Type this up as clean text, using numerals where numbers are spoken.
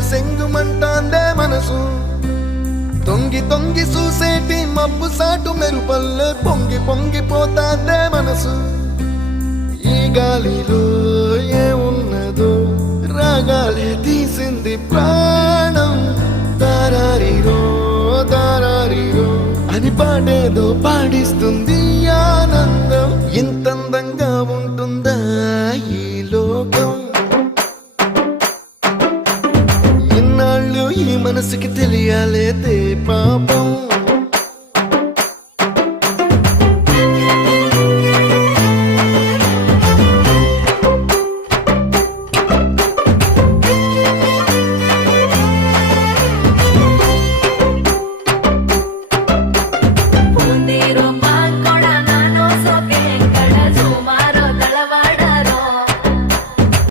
సెంగు సెంగుమంటాందే మనసు తొంగి తొంగి చూసేటి మబ్బు సాటు మెరుపల్లే పొంగి పొంగిపోతాందే మనసు ఈ గాలిలో ఏమున్నదో రాగాలే తీసింది